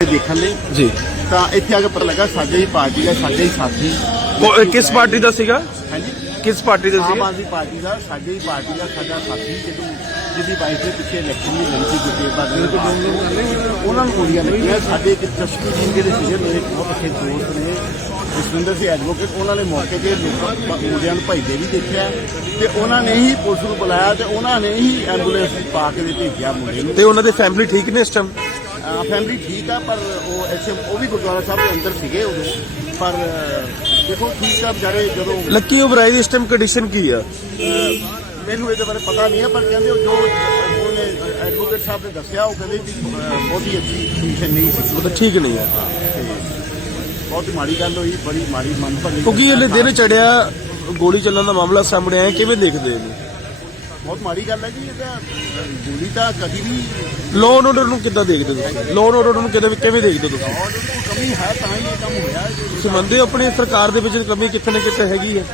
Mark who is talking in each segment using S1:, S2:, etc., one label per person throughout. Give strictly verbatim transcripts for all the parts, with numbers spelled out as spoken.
S1: देखने लिए
S2: जी
S1: ਤਾਂ ਇੱਥੇ ਆ ਕੇ ਪਤਾ ਲੱਗਾ ਸਾਡੇ ਹੀ ਪਾਰਟੀ ਦਾ ਸਾਡੇ ਹੀ ਸਾਥੀ
S2: को- किस पार्टी का सीगा
S1: ਹਾਂਜੀ
S2: किस पार्टी का
S1: ਆਮ
S2: सीगा
S1: ਆਦਮੀ ਪਾਰਟੀ ਦਾ ਸਾਡੇ ਹੀ ਪਾਰਟੀ ਦਾ ਸਾਡਾ ਸਾਥੀ ਜਦੋਂ ਜਿਹਦੀ ਵਾਈਫ ਦੇ ਪਿੱਛੇ ਇਲੈਕਸ਼ਨ ਦੀ ਲੜੀ ਸੀ ਗੁੱਟੇ ਬਾਦ ਉਹਨਾਂ ਨੂੰ ਗੋਲੀਆਂ ਲੱਗੀਆਂ ਸਾਡੇ ਇੱਕ ਚਸ਼ਮੀ ਜੀ ਜਿਹੜੇ ਸੀਗੇ ਮੇਰੇ ਬਹੁਤ ਅੱਛੇ ਦੋਸਤ ਨੇ ਜਸਵਿੰਦਰ ਸਿੰਘ ਐਡਵੋਕੇਟ ਉਹਨਾਂ ਨੇ ਮੌਕੇ ਤੇ ਲੋਕਾਂ ਮੁੰਡਿਆਂ ਨੂੰ ਭਜਦੇ ਵੀ ਦੇਖਿਆ ਤੇ ਉਹਨਾਂ ਨੇ ਹੀ ਪੁਲਿਸ ਨੂੰ ਬੁਲਾਇਆ ਤੇ ਉਹਨਾਂ ਨੇ ਹੀ ਐਂਬੂਲੈਂਸ ਪਾ ਕੇ ਭੇਜਿਆ ਮੁੰਡੇ ਨੂੰ
S2: ਤੇ ਉਹਨਾਂ ਦੇ ਫੈਮਿਲੀ ਠੀਕ ਨੇ ਇਸ ਟਾਈਮ
S1: ਫੈਮਿਲੀ ਠੀਕ ਆ ਪਰ ਉਹ ਐਸੇ ਉਹ ਵੀ ਗੁਰਦੁਆਰਾ ਸਾਹਿਬ ਦੇ ਅੰਦਰ ਸੀਗੇ ਉਦੋਂ ਪਰ ਦੇਖੋ ਠੀਕ ਆ ਵਿਚਾਰੇ ਜਦੋਂ
S2: ਲੱਕੀ ਓਬਰਾਏ ਦੀ ਇਸ ਟਾਈਮ ਕੰਡੀਸ਼ਨ ਕੀ ਆ
S1: ਮੈਨੂੰ ਇਹਦੇ ਬਾਰੇ ਪਤਾ ਨਹੀਂ ਹੈ ਪਰ ਕਹਿੰਦੇ ਉਹ ਜੋ ਉਹਨੇ ਐਡਵੋਕੇਟ ਸਾਹਿਬ ਨੇ ਦੱਸਿਆ ਉਹ ਕਹਿੰਦੇ ਵੀ ਬਹੁਤੀ ਅੱਛੀ ਕੰਡੀਸ਼ਨ ਨਹੀਂ ਸੀ
S2: ਉਹ ਤਾਂ ਠੀਕ ਨਹੀਂ ਆ
S1: ਬਹੁਤ ਮਾੜੀ ਗੱਲ ਹੋਈ ਬੜੀ ਮਾੜੀ ਮੰਦਭਾਗੀ
S2: ਕਿਉਂਕਿ ਇਹਨੇ ਦਿਨ ਚੜਿਆ ਗੋਲੀ ਚੱਲਣ ਦਾ ਮਾਮਲਾ ਸਾਹਮਣੇ ਆਇਆ ਕਿਵੇਂ ਦੇਖਦੇ ਨੇ
S1: ਬਹੁਤ ਮਾੜੀ ਗੱਲ ਹੈ ਜੀ ਇਹਦਾ ਗੋਲੀ ਤਾਂ ਕਦੀ ਵੀ
S2: ਲਾਅ ਐਂਡ ਆਰਡਰ ਨੂੰ ਕਿੱਦਾਂ ਦੇਖਦੇ ਤੁਸੀਂ ਲਾਅ ਐਂਡ ਆਰਡਰ ਨੂੰ ਕਿਵੇਂ ਕਿਵੇਂ ਦੇਖਦੇ ਹੋ ਤੁਸੀਂ
S1: ਔਰ ਕੋਈ ਕਮੀ ਹੈ ਤਾਂ ਹੀ ਇਹ ਕੰਮ ਹੋਇਆ
S2: ਤੁਸੀਂ ਮੰਨਦੇ ਹੋ ਆਪਣੀ ਸਰਕਾਰ ਦੇ ਵਿੱਚ ਕਮੀ ਕਿੱਥੇ ਨਾ ਕਿਤੇ ਹੈਗੀ ਹੈ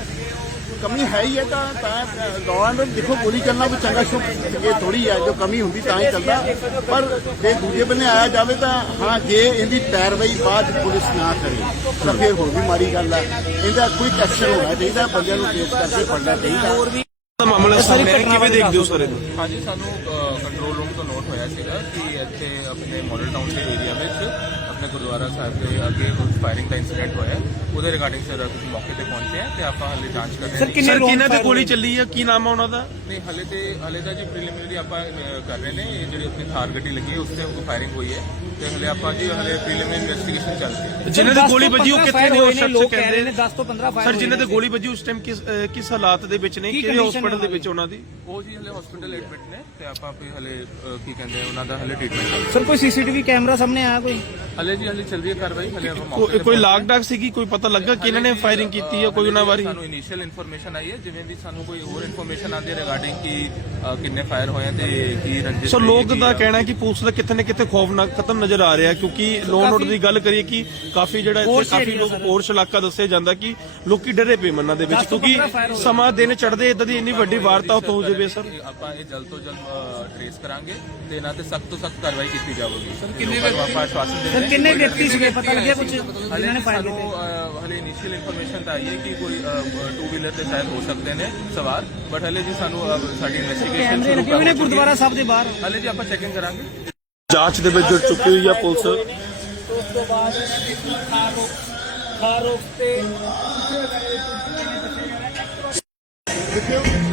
S1: ਕਮੀ ਹੈ ਹੀ ਹੈ ਤਾਂ ਤਾਂ ਲਾਅ ਐਂਡ ਦੇਖੋ ਗੋਲੀ ਚੱਲਣਾ ਕੋਈ ਚੰਗਾ ਸ਼ੁਭ ਇਹ ਥੋੜੀ ਹੈ ਜੋ ਕਮੀ ਹੁੰਦੀ ਤਾਂ ਹੀ ਚੱਲਦਾ ਪਰ ਜੇ ਦੂਜੇ ਬੰਨੇ ਆਇਆ ਜਾਵੇ ਤਾਂ ਹਾਂ ਜੇ ਇਹਦੀ ਪੈਰਵਾਈ ਬਾਅਦ ਪੁਲਿਸ ਨਾ ਕਰੇ ਤਾਂ ਫਿਰ ਹੋਰ ਵੀ ਮਾੜੀ ਗੱਲ ਹੈ ਇਹਦਾ ਕੋਈ ਐਕਸ਼ਨ ਹੋਣਾ ਚਾਹੀਦਾ ਬੰਦਿਆਂ ਨੂੰ ਕੇਸ ਕਰਕੇ ਫੜਨਾ ਚਾਹੀਦਾ
S2: ਮਾਮਲਾ ਸਾਹਮਣੇ ਆਇਆ ਕਿਵੇਂ ਦੇਖਦੇ ਹੋ ਸਰ ਇਹਨੂੰ
S3: ਹਾਂਜੀ ਸਾਨੂੰ ਕੰਟਰੋਲ ਰੂਮ ਤੋਂ ਨੋਟ ਹੋਇਆ ਸੀਗਾ ਕਿ ਇੱਥੇ ਆਪਣੇ ਮਾਡਲ ਟਾਊਨ ਦੇ ਏਰੀਆ ਵਿੱਚ ਆਪਣੇ ਗੁਰਦੁਆਰਾ ਸਾਹਿਬ ਦੇ ਅੱਗੇ ਫਾਇਰਿੰਗ ਦਾ ਇਨਸੀਡੈਂਟ ਹੋਇਆ ਉਹਦੇ ਰਿਗਾਰਡਿੰਗ ਸਰ ਅਸੀਂ ਮੌਕੇ ਤੇ ਪਹੁੰਚੇ ਹਾਂ ਤੇ ਆਪਾਂ ਹਾਲੇ ਜਾਂਚ ਕਰ ਰਹੇ ਹਾਂ
S2: ਸਰ ਕਿਹਨਾਂ ਤੇ ਗੋਲੀ ਚੱਲੀ ਆ ਕੀ ਨਾਮ ਆ ਉਹਨਾਂ ਦਾ
S3: ਨਹੀਂ ਹਾਲੇ ਤੇ ਹਾਲੇ ਤਾਂ ਜੀ ਪ੍ਰੀਲਿਮਿਨਰੀ ਆਪਾਂ ਅਹ, ਕਰ ਰਹੇ ਨੇ ਇਹ ਜਿਹੜੀ ਆਪਣੀ ਥਾਰ ਗੱਡੀ ਲੱਗੀ ਹੈ ਉਸ ਤੇ ਫਾਇਰਿੰਗ ਹੋਈ ਹੈ ਤੇ ਹਲੇ ਆਪਾਂ ਜੀ ਹਲੇ ਪ੍ਰੀਲਿਮਿਨਰੀ ਇਨਵੈਸਟੀਗੇਸ਼ਨ ਚੱਲ ਰਹੀ ਹੈ
S2: ਜਿਨ੍ਹਾਂ ਦੀ ਗੋਲੀ ਵੱਜੀ ਉਹ ਕਿੱਥੇ ਨੇ ਉਹ ਸ਼ਖਸ ਕਹਿੰਦੇ ਨੇ
S4: ਦਸ ਤੋਂ ਪੰਦਰਾਂ ਫਾਇਰ
S2: ਸਰ ਜਿਨ੍ਹਾਂ ਤੇ ਗੋਲੀ ਵੱਜੀ ਉਸ ਟਾਈਮ ਕਿਸ ਅਹ, ਕਿਸ ਹਾਲਾਤ ਦੇ ਵਿੱਚ ਨੇ ਕਿਹੜੇ ਹਸਪੀਟਲ ਦੇ ਵਿੱਚ ਉਹਨਾਂ ਦੀ
S3: ਉਹ ਜੀ ਹਲੇ ਹਸਪੀਟਲ ਐਡਮਿਟ ਨੇ ਤੇ ਆਪਾਂ ਵੀ ਹਲੇ ਅਹ, ਕੀ ਕਹਿੰਦੇ ਆ, ਉਹਨਾਂ ਦਾ ਹਲੇ ਟ੍ਰੀਟਮੈਂਟ ਚੱਲ
S4: ਸਰ ਕੋਈ ਸੀਸੀਟੀਵੀ ਕੈਮਰਾ ਸਾਹਮਣੇ ਆਇਆ ਕੋਈ
S3: ਰਿਹਾ ਹਲੇ ਜੀ ਹਲੇ ਚੱਲ ਰਹੀ ਹੈ ਕਾਰਵਾਈ ਹਲੇ ਆਪਾਂ ਮੌਕੇ
S2: ਕੋਈ
S3: ਤੇ
S2: ਕੋਈ ਲਾਗ ਡਾਕ ਸੀਗੀ ਕੋਈ ਪਤਾ ਲੱਗਾ ਕਿ ਇਹਨਾਂ ਨੇ ਫਾਇਰਿੰਗ ਕੀਤੀ ਹੈ ਕੋਈ ਉਹਨਾਂ ਬਾਰੇ
S3: ਸਾਨੂੰ ਇਨੀਸ਼ੀਅਲ ਇਨਫੋਰਮੇਸ਼ਨ ਆਈ ਹੈ ਜਿਵੇਂ ਦੀ ਸਾਨੂੰ ਕੋਈ ਹੋਰ ਇਨਫੋਰਮੇਸ਼ਨ ਆਉਂਦੀ ਹੈ ਰਿਗਾਰਡਿੰਗ ਕਿ ਅ, ਕਿੰਨੇ ਫਾਇਰ ਹੋਏ ਆ ਤੇ ਕੀ ਰੰਜਿਸ਼
S2: ਸੋ
S3: ਰਹੀ
S2: ਲੋਕ
S3: ਹੈਗੀ
S2: ਦਾ
S3: ਆ।
S2: ਕਹਿਣਾ ਹੈ ਕਿ ਪੁਲਿਸ ਦਾ ਕਿਤੇ ਨਾ ਕਿਤੇ ਖੌਫਨਾਕ ਖਤਮ ਨਜ਼ਰ ਆ ਰਿਹਾ ਕਿਉਂਕਿ ਲੋਨ ਨੋਟ ਦੀ ਗੱਲ ਕਰੀਏ ਕਿ ਕਾਫੀ ਜਿਹੜਾ ਇੱਥੇ ਕਾਫੀ ਲੋਕ ਪੋਰਸ਼ ਇਲਾਕਾ ਦੱਸਿਆ ਜਾਂਦਾ ਕਿ ਲੋਕੀ ਡਰੇ ਪਏ ਮੰਨਾਂ ਦੇ ਵਿੱਚ ਕਿਉਂਕਿ ਸਮਾਂ ਦਿਨ ਚੜ੍ਹਦੇ ਇਦਾਂ ਦੀ ਇੰਨੀ ਵੱਡੀ ਵਾਰਦਾਤ ਹੋ ਜਾਵੇ ਸਰ
S3: ਇਹ ਆਪਾਂ ਇਹ ਜਲਦ ਤੋਂ ਜਲਦ ਟ੍ਰੇਸ ਕਰਾਂਗੇ ਤੇ ਇਹਨਾਂ ਤੇ ਸਖਤ ਤੋਂ ਸਖਤ ਕਾਰਵਾਈ ਕੀਤੀ ਜਾਵੇਗੀ ਸਰ ਕਿੰਨੇ ਆਪਾਂ ਆਸ਼ਵਾਸਨ ਦੇ ਰਹੇ
S4: ਸਰ ਕਿੰਨੇ ਵਿਅਕਤੀ ਸੀਗੇ ਪਤਾ ਲੱਗਿਆ ਕੁਝ
S3: ਹਲੇ
S4: ਜਿਨ੍ਹਾਂ ਨੇ ਫਾਇਰ
S3: ਸਾਨੂੰ
S4: ਕੀਤੇ
S3: ਅ, ਹਲੇ ਇਨੀਸ਼ੀਅਲ ਇਨਫੋਰਮੇਸ਼ਨ ਤਾਂ ਆਈ ਹੈ ਕਿ ਕੋਈ ਟੂ ਵੀਲਰ ਤੇ ਸ਼ਾਇਦ ਹੋ ਸਕਦੇ ਨੇ ਸਵਾਰ ਬਟ ਹਲੇ ਜੀ ਸਾਨੂੰ ਅ, ਸਾਡੀ ਇਨਵੈਸਟੀਗੇਸ਼ਨ
S4: ਕੈਮਰੇ
S3: ਸ਼ੁਰੂ
S4: ਲੱਗੇ ਹੋਏ ਨੇ
S3: ਕਰ
S4: ਗੁਰਦੁਆਰਾ ਸਾਹਿਬ ਦੇ ਬਾਹਰ
S3: ਹਲੇ ਜੀ ਆਪਾਂ ਚੈਕਿੰਗ ਕਰਾਂਗੇ
S2: ਜਾਂਚ ਦੇ ਵਿੱਚ ਜੁੜ ਚੁੱਕੀ ਹੋਈ ਆ ਪੁਲਿਸ
S4: ਉਸ ਤੋਂ ਬਾਅਦ ਖਾਰੋਕ ਖਾਰੋਕ ਤੇ